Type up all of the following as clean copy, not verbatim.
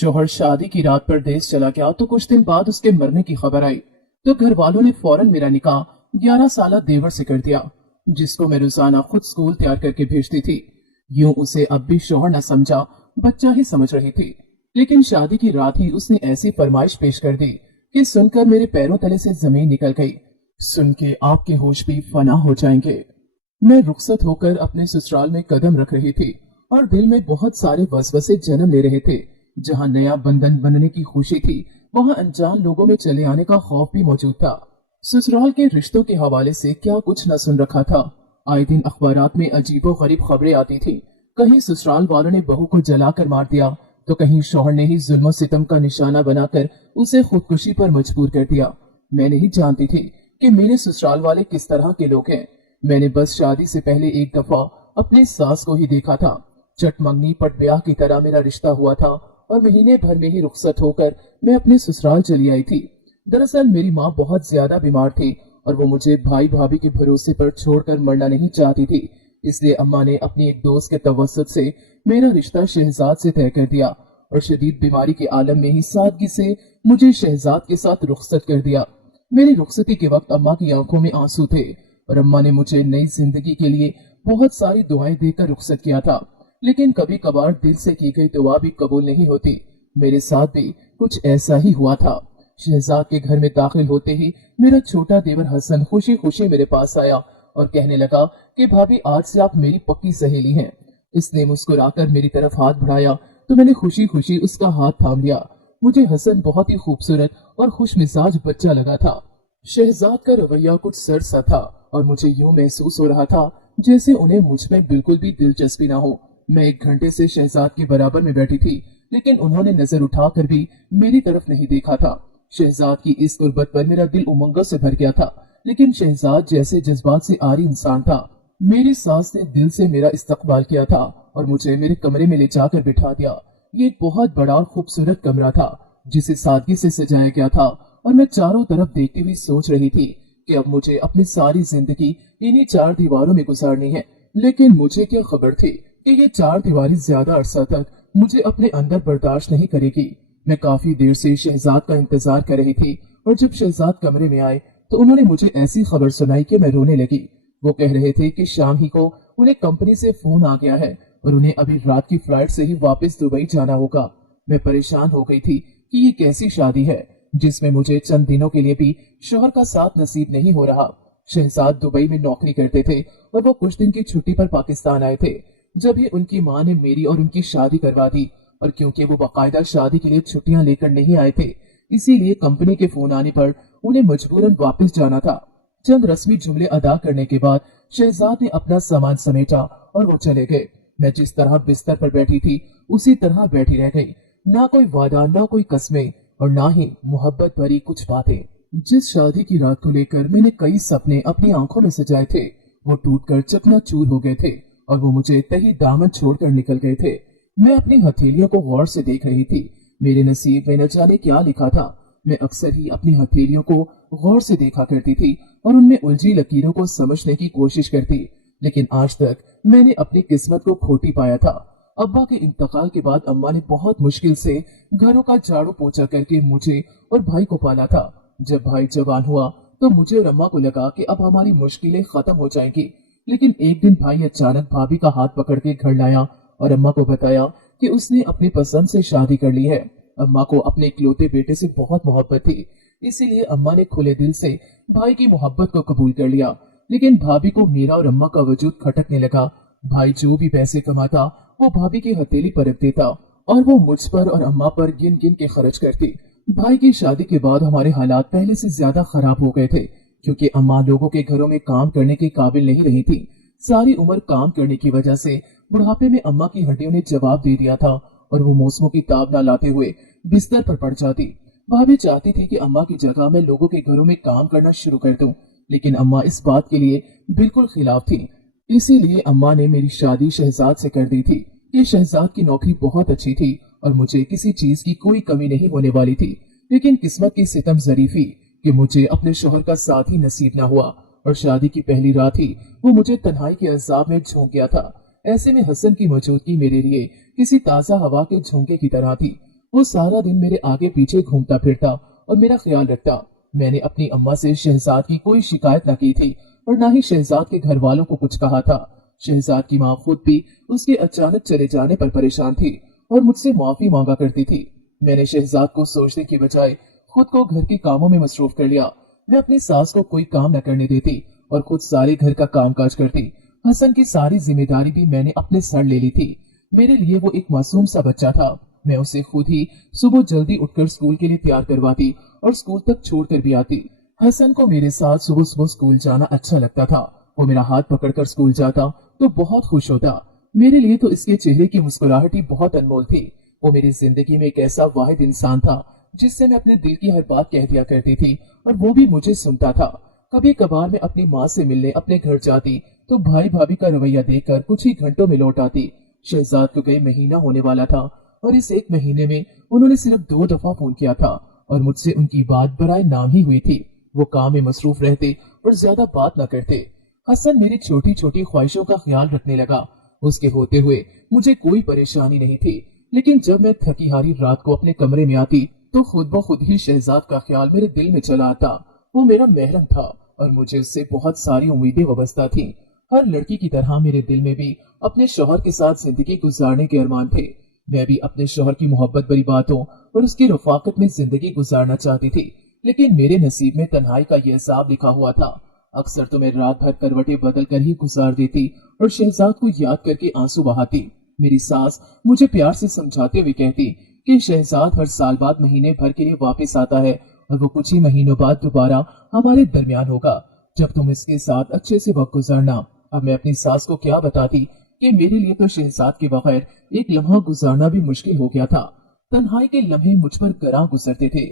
शोहर शादी की रात पर देश चला गया तो कुछ दिन बाद उसके मरने की खबर आई। तो घर वालों ने फौरन मेरा निकाह 11 साल देवर से कर दिया, जिसको मैं रोजाना खुद स्कूल तैयार करके भेजती थी। यूं उसे अब भी शोहर न समझा, बच्चा ही समझ रही थी। लेकिन शादी की रात ही उसने ऐसी फरमाइश पेश कर दी कि सुनकर मेरे पैरों तले से जमीन निकल गई। सुन के आपके होश भी फना हो जाएंगे। मैं रुखसत होकर अपने ससुराल में कदम रख रही थी और दिल में बहुत सारे वसवसे जन्म ले रहे थे। जहां नया बंधन बनने की खुशी थी, वहां अनजान लोगों में चले आने का खौफ भी मौजूद था। ससुराल के रिश्तों के हवाले से क्या कुछ न सुन रखा था। आए दिन अखबारात में अजीबो गरीब खबरें आती थी। कहीं ससुराल वालों ने बहू को जलाकर मार दिया, तो कहीं शौहर ने ही जुल्म सितम का निशाना बनाकर उसे खुदकुशी पर मजबूर कर दिया। मैं नहीं जानती थी कि मेरे ससुराल वाले किस तरह के लोग हैं। मैंने बस शादी से पहले एक दफा अपनी सास को ही देखा था। चटमंगनी पट ब्याह की तरह मेरा रिश्ता हुआ था और महीने भर में ही रुखसत होकर मैं अपने ससुराल चली आई थी। दरअसल मेरी माँ बहुत ज्यादा बीमार थी और वो मुझे भाई भाभी के भरोसे पर छोड़कर मरना नहीं चाहती थी। इसलिए अम्मा ने अपनी एक दोस्त के तवस्सुत से मेरा रिश्ता शहजाद से तय कर दिया और शदीद बीमारी के आलम में ही सादगी से मुझे शहजाद के साथ रुखसत कर दिया। मेरी रुखसती के वक्त अम्मा की आंखों में आंसू थे और अम्मा ने मुझे नई जिंदगी के लिए बहुत सारी दुआएं देकर रुखसत किया था। लेकिन कभी कभार दिल से की गई दुआ भी कबूल नहीं होती। मेरे साथ भी कुछ ऐसा ही हुआ था। शहजाद के घर में दाखिल होते ही मेरा छोटा देवर हसन खुशी खुशी मेरे पास आया और कहने लगा कि भाभी, आज से आप मेरी पक्की सहेली हैं। इसने मुस्कुराकर मेरी तरफ हाथ बढ़ाया तो मैंने खुशी खुशी उसका हाथ थाम लिया। मुझे हसन बहुत ही खूबसूरत और खुश मिजाज बच्चा लगा था। शहजाद का रवैया कुछ सर सा था और मुझे यूं महसूस हो रहा था जैसे उन्हें मुझ में बिल्कुल भी दिलचस्पी न हो। मैं 1 घंटे से शहजाद के बराबर में बैठी थी, लेकिन उन्होंने नजर उठाकर भी मेरी तरफ नहीं देखा था। शहजाद की इस कुर्बत पर मेरा दिल उमंगों से भर गया था, लेकिन शहजाद जैसे जज्बात से आरी इंसान था। मेरी सास ने दिल से मेरा इस्तकबाल किया था और मुझे मेरे कमरे में ले जाकर बिठा दिया। ये एक बहुत बड़ा और खूबसूरत कमरा था जिसे सादगी से सजाया गया था और मैं चारों तरफ देखती हुई सोच रही थी कि अब मुझे अपनी सारी जिंदगी इन्हीं 4 दीवारों में गुजारनी है। लेकिन मुझे क्या खबर थी कि ये 4 दीवारें ज्यादा अरसा तक मुझे अपने अंदर बर्दाश्त नहीं करेगी। मैं काफी देर से शहजाद का इंतजार कर रही थी और जब शहजाद कमरे में आए तो उन्होंने मुझे ऐसी खबर सुनाई कि मैं रोने लगी। वो कह रहे थे कि शाम ही को उन्हें कंपनी से फोन आ गया है और उन्हें अभी रात की फ्लाइट से ही वापस दुबई जाना होगा। मैं परेशान हो गई थी कि ये कैसी शादी है जिसमें मुझे चंद दिनों के लिए भी शोहर का साथ नसीब नहीं हो रहा। शहजाद दुबई में नौकरी करते थे और वो कुछ दिन की छुट्टी पर पाकिस्तान आए थे। जब ही उनकी माँ ने मेरी और उनकी शादी करवा दी और क्योंकि वो बाकायदा शादी के लिए छुट्टियां लेकर नहीं आए थे, इसीलिए कंपनी के फोन आने पर उन्हें मजबूरन वापस जाना था। चंद रस्मी जुमले अदा करने के बाद शहजाद ने अपना सामान समेटा और वो चले गए। मैं जिस तरह बिस्तर पर बैठी थी उसी तरह बैठी रह गई। ना कोई वादा, ना कोई कस्में और ना ही मोहब्बत भरी कुछ बातें। जिस शादी की रात को लेकर मैंने कई सपने अपनी आंखों में सजाए थे, वो टूटकर चकनाचूर हो गए थे और वो मुझे तही दामन छोड़कर निकल गए थे। मैं अपनी हथेलियों को गौर से देख रही थी। मेरे नसीब में न जाने क्या लिखा था। मैं अक्सर ही अपनी हथेलियों को गौर से देखा करती थी और उनमें उलझी लकीरों को समझने की कोशिश करती, लेकिन आज तक मैंने अपनी किस्मत को खोटी पाया था। अब्बा के इंतकाल के बाद अम्मा ने बहुत मुश्किल से घरों का झाड़ू पोछा करके मुझे और भाई को पाला था। जब भाई जवान हुआ तो मुझे और अम्मा को लगा कि अब हमारी मुश्किलें खत्म हो जाएंगी। लेकिन एक दिन भाई अचानक भाभी का हाथ पकड़ के घर लाया और अम्मा को बताया कि उसने अपनी पसंद से शादी कर ली है। अम्मा को अपने इकलौते बेटे से बहुत मोहब्बत थी, इसीलिए अम्मा ने खुले दिल से भाई की मोहब्बत को कबूल कर लिया। लेकिन भाभी को मेरा और अम्मा का वजूद खटकने लगा। भाई जो भी पैसे कमाता वो भाभी की हथेली पर रख देता और वो मुझ पर और अम्मा पर गिन गिन के खर्च करती। भाई की शादी के बाद हमारे हालात पहले से ज्यादा खराब हो गए थे, क्योंकि अम्मा लोगों के घरों में काम करने के काबिल नहीं रही थी। सारी उम्र काम करने की वजह से बुढ़ापे में अम्मा की हड्डियों ने जवाब दे दिया था और वो मौसमों की ताब न लाते हुए बिस्तर पर पड़ जाती। भाभी चाहती थी कि अम्मा की जगह मैं लोगों के घरों में काम करना शुरू कर दूं, लेकिन अम्मा इस बात के लिए बिल्कुल खिलाफ थी। इसीलिए अम्मा ने मेरी शादी शहजाद से कर दी थी। ये शहजाद की नौकरी बहुत अच्छी थी और मुझे किसी चीज की कोई कमी नहीं होने वाली थी। लेकिन किस्मत की सितम जरीफी कि मुझे अपने शोहर का साथ ही नसीब न हुआ और शादी की पहली रात ही वो मुझे तन्हाई के अजाब में झोंक गया था। ऐसे में हसन की मौजूदगी मेरे लिए किसी ताजा हवा के झोंके की तरह थी। वो सारा दिन मेरे आगे पीछे घूमता फिरता और मेरा ख्याल रखता। मैंने अपनी अम्मा से शहजाद की कोई शिकायत न की थी और ना ही शहजाद के घर वालों को कुछ कहा था। शहजाद की माँ खुद भी उसके अचानक चले जाने पर परेशान थी और मुझसे माफी मांगा करती थी। मैंने शहजाद को सोचने की बजाय खुद को घर के कामों में मसरूफ कर लिया। मैं अपनी सास को कोई काम न करने देती और खुद सारे घर का कामकाज करती। हसन की सारी जिम्मेदारी भी मैंने अपने सर ले ली थी। मेरे लिए वो एक मासूम सा बच्चा था। मैं उसे खुद ही सुबह जल्दी उठकर स्कूल के लिए तैयार करवाती और स्कूल तक छोड़कर भी आती। हसन को मेरे साथ सुबह सुबह स्कूल जाना अच्छा लगता था। वो मेरा हाथ पकड़कर स्कूल जाता तो बहुत खुश होता। मेरे लिए तो इसके चेहरे की मुस्कुराहट ही बहुत अनमोल थी। वो मेरी जिंदगी में एक ऐसा वाहिद इंसान था जिससे मैं अपने दिल की हर बात कह दिया करती थी और वो भी मुझे सुनता था। कभी कभार मैं अपनी माँ से मिलने अपने घर जाती तो भाई भाभी का रवैया देखकर कुछ ही घंटों में लौट आती। शहजाद को गए महीना होने वाला था और इस एक महीने में उन्होंने सिर्फ 2 दफा फोन किया था और मुझसे उनकी बात बराए नाम ही हुई थी। वो काम में मसरूफ रहते और ज्यादा बात न करते। हसन मेरी छोटी छोटी ख्वाहिशों का ख्याल रखने लगा। उसके होते हुए मुझे कोई परेशानी नहीं थी, लेकिन जब मैं थकी हारी रात को अपने कमरे में आती तो खुद ब खुद ही शहजाद का ख्याल मेरे दिल में चला आता। वो मेरा महरम था और मुझे उससे बहुत सारी उम्मीदें वाबस्ता थी। हर लड़की की तरह मेरे दिल में भी अपने शौहर के साथ जिंदगी गुजारने के अरमान थे। मैं भी अपने शौहर की मोहब्बत भरी बातों और उसकी रफाकत में जिंदगी गुजारना चाहती थी, लेकिन मेरे नसीब में तन्हाई का यह हिसाब लिखा हुआ था। अक्सर तो मैं रात भर करवटें बदल कर ही गुजार देती और शहजाद को याद करके आंसू बहाती। मेरी सास मुझे प्यार से समझाते हुए कहती कि शहजाद हर साल बाद महीने भर के लिए वापस आता है और वो कुछ ही महीनों बाद दोबारा हमारे दरमियान होगा, जब तुम इसके साथ अच्छे से वक्त गुजारना। अब मैं अपनी सास को क्या बताती कि मेरे लिए तो शहजाद के बगैर एक लम्हा गुजारना भी मुश्किल हो गया था। तन्हाई के लम्हे मुझ पर गरा गुजरते थे।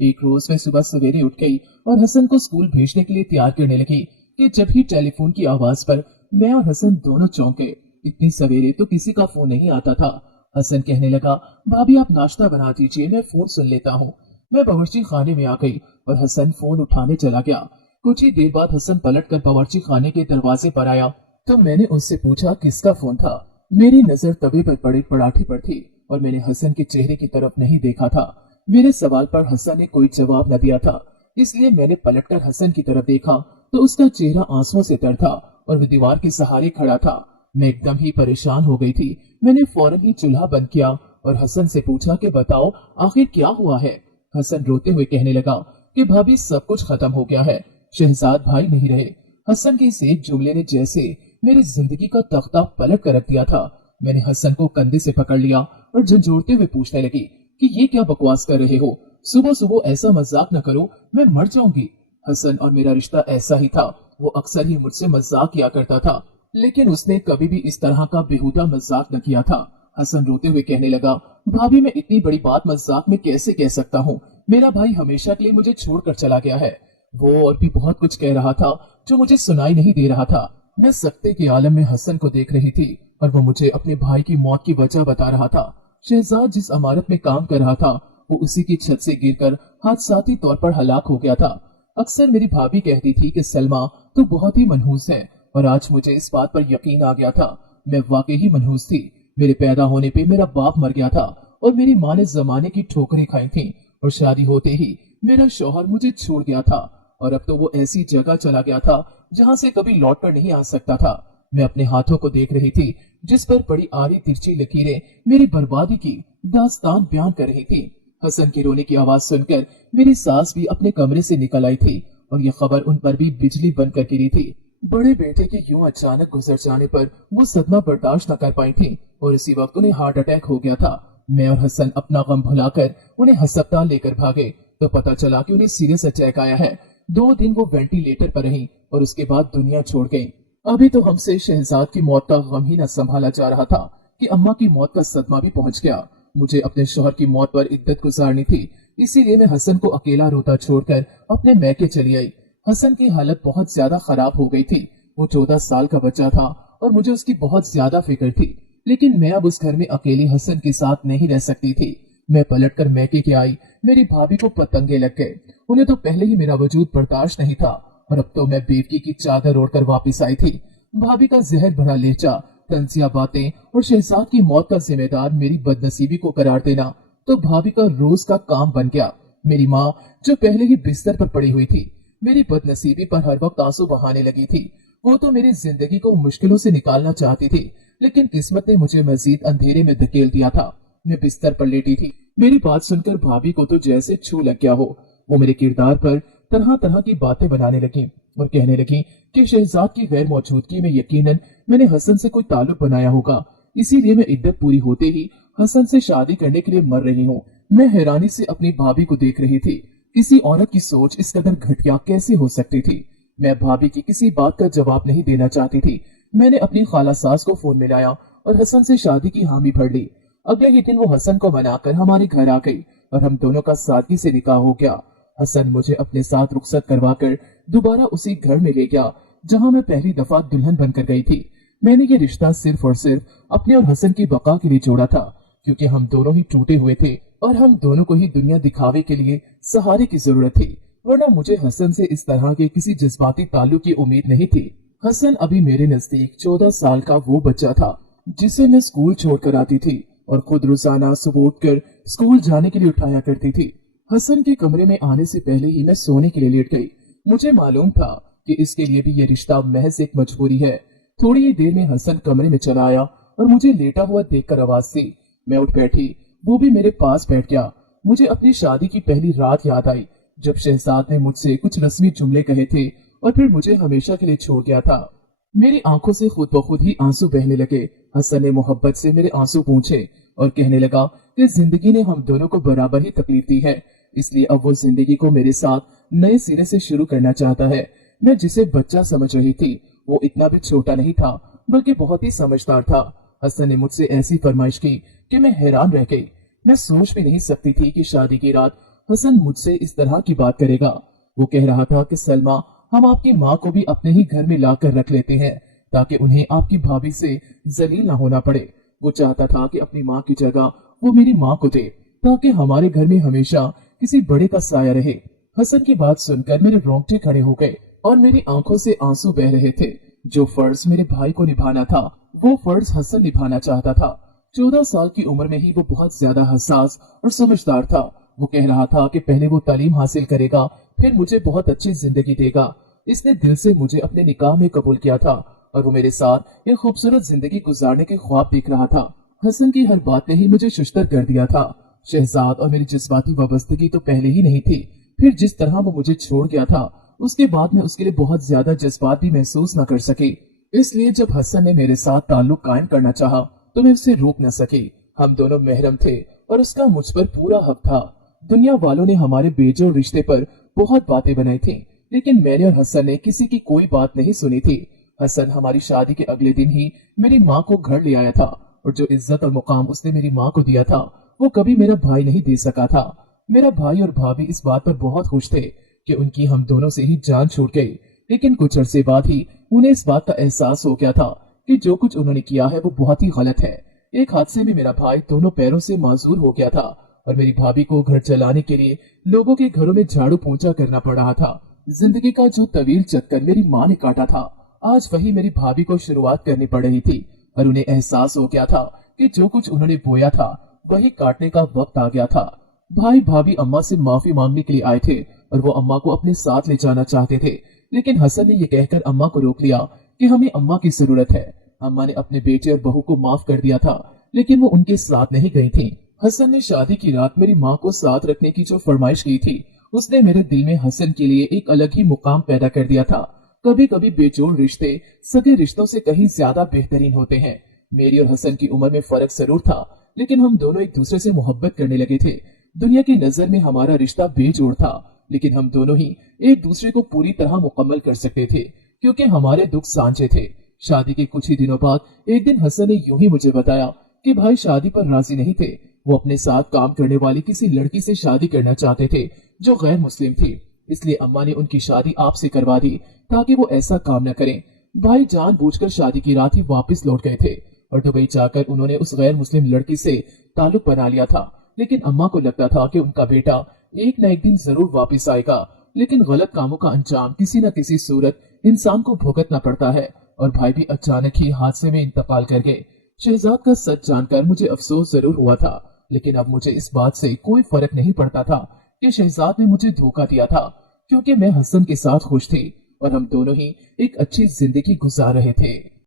एक रोज मैं सुबह सवेरे उठ गई और हसन को स्कूल भेजने के लिए तैयार करने लगी कि जब ही टेलीफोन की आवाज पर मैं और हसन दोनों चौंके। इतनी सवेरे तो किसी का फोन नहीं आता था। हसन कहने लगा, भाभी आप नाश्ता बना दीजिए, मैं फोन सुन लेता हूँ। मैं बावर्ची खाने में आ गई और हसन फोन उठाने चला गया। कुछ ही देर बाद हसन पलट कर बावर्ची खाने के दरवाजे पर आया तो मैंने उससे पूछा किसका फोन था। मेरी नजर तवे पर पड़े पराठे पर थी और मैंने हसन के चेहरे की तरफ नहीं देखा था। मेरे सवाल पर हसन ने कोई जवाब न दिया था, इसलिए मैंने पलटकर हसन की तरफ देखा तो उसका चेहरा आंसुओं से तर था और वो दीवार के सहारे खड़ा था। मैं एकदम ही परेशान हो गई थी। मैंने फौरन ही चूल्हा बंद किया और हसन से पूछा कि बताओ आखिर क्या हुआ है। हसन रोते हुए कहने लगा कि भाभी सब कुछ खत्म हो गया है, शहजाद भाई नहीं रहे। हसन के इस एक जुमले ने जैसे मेरी जिंदगी का तख्ता पलट कर रख दिया था। मैंने हसन को कंधे से पकड़ लिया और झंझोड़ते हुए पूछने लगी कि ये क्या बकवास कर रहे हो, सुबह सुबह ऐसा मजाक न करो, मैं मर जाऊंगी। हसन और मेरा रिश्ता ऐसा ही था, वो अक्सर ही मुझसे मजाक किया करता था, लेकिन उसने कभी भी इस तरह का बेहुदा मजाक न किया था। हसन रोते हुए कहने लगा, भाभी मैं इतनी बड़ी बात मजाक में कैसे कह सकता हूँ, मेरा भाई हमेशा के लिए मुझे छोड़कर चला गया है। वो और भी बहुत कुछ कह रहा था जो मुझे सुनाई नहीं दे रहा था। मैं सकते के आलम में हसन को देख रही थी और वो मुझे अपने भाई की मौत की वजह बता रहा था। शहजाद जिस इमारत में काम कर रहा था वो उसी की छत से गिरकर हादसाती तौर पर हलाक हो गया था। अक्सर मेरी भाभी कहती थी कि सलमा तो बहुत ही मनहूस है और आज मुझे इस बात पर यकीन आ गया था। मैं वाकई ही मनहूस थी। मेरे पैदा होने पे मेरा बाप मर गया था और मेरी माँ ने जमाने की ठोकरें खाई थी और शादी होते ही मेरा शौहर मुझे छोड़ गया था और अब तो वो ऐसी जगह चला गया था जहाँ से कभी लौट कर नहीं आ सकता था। मैं अपने हाथों को देख रही थी जिस पर बड़ी आड़ी तिरछी लकीरें मेरी बर्बादी की दास्तान बयान कर रही थी। हसन के रोने की आवाज सुनकर मेरी सास भी अपने कमरे से निकल आई थी और यह खबर उन पर भी बिजली बनकर गिरी थी। बड़े बेटे के यूं अचानक गुजर जाने पर वो सदमा बर्दाश्त न कर पाई थी और इसी वक्त उन्हें हार्ट अटैक हो गया था। मैं और हसन अपना गम भुलाकर उन्हें अस्पताल लेकर भागे तो पता चला कि उन्हें सीरियस अटैक आया है। 2 दिन वो वेंटिलेटर पर रही और उसके बाद दुनिया छोड़ गई। अभी तो हमसे शहजाद की मौत का गम ही न संभाला जा रहा था कि अम्मा की मौत का सदमा भी पहुंच गया। मुझे अपने शौहर की मौत पर इद्दत गुजारनी थी, इसीलिए मैं हसन को अकेला रोता छोड़कर अपने मैके चली आई। हसन की हालत बहुत ज्यादा खराब हो गई थी। वो 14 साल का बच्चा था और मुझे उसकी बहुत ज्यादा फिक्र थी, लेकिन मैं अब उस घर में अकेली हसन के साथ नहीं रह सकती थी। मैं पलटकर मैके के आई। मेरी भाभी को पतंगे लग गए। उन्हें तो पहले ही मेरा वजूद बर्दाश्त नहीं था और अब तो मैं बेवकी की चादर ओढ़कर वापस आई थी। भाभी का जहर भरा लहजा, तंजिया बातें और शहजाद की मौत का जिम्मेदार मेरी बदनसीबी को करार देना तो भाभी का रोज का काम बन गया। मेरी माँ जो पहले ही बिस्तर पर पड़ी हुई थी, मेरी बदनसीबी पर हर वक्त आंसू बहाने लगी थी। वो तो मेरी जिंदगी को मुश्किलों से निकालना चाहती थी, लेकिन किस्मत ने मुझे मजीद अंधेरे में धकेल दिया था। मैं बिस्तर पर लेटी थी। मेरी बात सुनकर भाभी को तो जैसे छू लग गया हो। वो मेरे किरदार पर तरह तरह की बातें बनाने लगी और कहने लगी कि शहजाद की गैर मौजूदगी में यकीनन मैंने हसन से कोई ताल्लुक बनाया होगा, इसीलिए मैं इद्दत पूरी होते ही हसन से शादी करने के लिए मर रही हूँ। मैं हैरानी से अपनी भाभी को देख रही थी। किसी औरत की सोच इस कदर घटिया कैसे हो सकती थी। मैं भाभी की किसी बात का जवाब नहीं देना चाहती थी। मैंने अपनी खाला सास को फोन मिलाया और हसन से शादी की हामी भर ली। अगले ही दिन वो हसन को मनाकर हमारे घर आ गई और हम दोनों का सादगी से निकाह हो गया। हसन मुझे अपने साथ रुखसत करवाकर दोबारा उसी घर में ले गया जहां मैं पहली दफा दुल्हन बनकर गई थी। मैंने ये रिश्ता सिर्फ और सिर्फ अपने और हसन की बका के लिए जोड़ा था, क्योंकि हम दोनों ही टूटे हुए थे और हम दोनों को ही दुनिया दिखावे के लिए सहारे की जरूरत थी, वरना मुझे हसन से इस तरह के किसी जज्बाती ताल्लुक की उम्मीद नहीं थी। हसन अभी मेरे नजदीक 14 साल का वो बच्चा था जिसे मैं स्कूल छोड़कर आती थी और खुद रोजाना सुबह उठकर स्कूल जाने के लिए उठाया करती थी। हसन के कमरे में आने से पहले ही मैं सोने के लिए लेट गई। मुझे मालूम था कि इसके लिए भी ये रिश्ता महज एक मजबूरी है। थोड़ी ही देर में हसन कमरे में चला आया और मुझे लेटा हुआ देखकर आवाज दी। मैं उठ बैठी, वो भी मेरे पास बैठ गया। मुझे अपनी शादी की पहली रात याद आई जब शहजाद ने मुझसे कुछ रस्मी जुमले कहे थे और फिर मुझे हमेशा के लिए छोड़ गया था। मेरी आंखों से खुद ब खुद ही आंसू बहने लगे। हसन ने मोहब्बत से मेरे आंसू पूंछे और कहने लगा कि जिंदगी ने हम दोनों को बराबर ही तकलीफ दी है, इसलिए अब वो जिंदगी को मेरे साथ नए सिरे से शुरू करना चाहता है। मैं जिसे बच्चा समझ रही थी वो इतना भी छोटा नहीं था, बल्कि बहुत ही समझदार था। हसन ने मुझसे ऐसी फरमाइश की कि मैं हैरान रह गई। मैं सोच भी नहीं सकती थी कि शादी की रात हसन मुझसे इस तरह की बात करेगा। वो कह रहा था कि सलमा, हम आपकी माँ को भी अपने ही घर में लाकर रख लेते हैं ताकि उन्हें आपकी भाभी से जलील न होना पड़े। वो चाहता था कि अपनी माँ की जगह वो मेरी माँ को दे ताकि हमारे घर में हमेशा किसी बड़े का साया रहे। हसन की बात सुनकर मेरे रोंगटे खड़े हो गए और मेरी आंखों से आंसू बह रहे थे। जो फर्ज मेरे भाई को निभाना था वो फर्ज हसन निभाना चाहता था। 14 साल की उम्र में ही वो बहुत ज्यादा हसास और समझदार था। वो कह रहा था कि पहले वो तालीम हासिल करेगा, फिर मुझे बहुत अच्छी जिंदगी देगा। इसने दिल से मुझे अपने निकाह में कबूल किया था और वो मेरे साथ एक खूबसूरत जिंदगी गुजारने के ख्वाब देख रहा था। हसन की हर बात ने ही मुझे शुश्तर कर दिया था। शहजाद और मेरी जज्बाती वाबस्तगी तो पहले ही नहीं थी, फिर जिस तरह वो मुझे छोड़ गया था उसके बाद मैं उसके लिए बहुत ज्यादा जज्बात भी महसूस न कर सकी। इसलिए जब हसन ने मेरे साथ ताल्लुक कायम करना चाहा तो मैं उसे रोक न सकी। हम दोनों महरम थे और उसका मुझ पर पूरा हक था। दुनिया वालों ने हमारे बेजोड़ रिश्ते पर बहुत बातें बनाई थी, लेकिन मैंने और हसन ने किसी की कोई बात नहीं सुनी थी। हसन हमारी शादी के अगले दिन ही मेरी माँ को घर ले आया था और जो इज्जत और मुकाम उसने मेरी माँ को दिया था वो कभी मेरा भाई नहीं दे सका था। मेरा भाई और भाभी इस बात पर बहुत खुश थे कि उनकी हम दोनों से ही जान छूट गई, लेकिन कुछ अरसे बाद ही उन्हें इस बात का एहसास हो गया था कि जो कुछ उन्होंने किया है वो बहुत ही गलत है। एक हादसे में मेरा भाई दोनों पैरों से माजूर हो गया था और मेरी भाभी को घर चलाने के लिए लोगों के घरों में झाड़ू पोंछा करना पड़ रहा था। जिंदगी का जो तवील चक्कर मेरी माँ ने काटा था, आज वही मेरी भाभी को शुरुआत करनी पड़ रही थी और उन्हें एहसास हो गया था कि जो कुछ उन्होंने बोया था वही काटने का वक्त आ गया था। भाई भाभी अम्मा से माफी मांगने के लिए आए थे और वो अम्मा को अपने साथ ले जाना चाहते थे, लेकिन हसन ने ये कहकर अम्मा को रोक लिया कि हमें अम्मा की जरूरत है। अम्मा ने अपने बेटे और बहू को माफ कर दिया था, लेकिन वो उनके साथ नहीं गई थी। हसन ने शादी की रात मेरी माँ को साथ रखने की जो फरमाइश की थी उसने मेरे दिल में हसन के लिए एक अलग ही मुकाम पैदा कर दिया था। कभी कभी बेजोड़ रिश्ते सगे रिश्तों से कहीं ज्यादा बेहतरीन होते हैं। मेरी और हसन की उम्र में फर्क जरूर था, लेकिन हम दोनों एक दूसरे से मोहब्बत करने लगे थे। दुनिया की नजर में हमारा रिश्ता बेजोड़ था, लेकिन हम दोनों ही एक दूसरे को पूरी तरह मुकम्मल कर सकते थे क्योंकि हमारे दुख सांझे थे। शादी के कुछ ही दिनों बाद एक दिन हसन ने यूं ही मुझे बताया कि भाई शादी पर राजी नहीं थे। वो अपने साथ काम करने वाली किसी लड़की से शादी करना चाहते थे जो गैर मुस्लिम थी, इसलिए अम्मा ने उनकी शादी आपसे करवा दी ताकि वो ऐसा काम न करें। भाई जानबूझकर शादी की रात ही वापस लौट गए थे और दुबई जाकर उन्होंने उस गैर मुस्लिम लड़की से ताल्लुक बना लिया था, लेकिन अम्मा को लगता था कि उनका बेटा एक न एक दिन जरूर वापस आएगा। लेकिन गलत कामों का अंजाम किसी न किसी सूरत इंसान को भुगतना पड़ता है और भाई भी अचानक ही हादसे में इंतकाल कर गए। शहजाद का सच जानकर मुझे अफसोस जरूर हुआ था, लेकिन अब मुझे इस बात से कोई फर्क नहीं पड़ता था कि शहजाद ने मुझे धोखा दिया था, क्योंकि मैं हसन के साथ खुश थी और हम दोनों ही एक अच्छी जिंदगी गुजार रहे थे।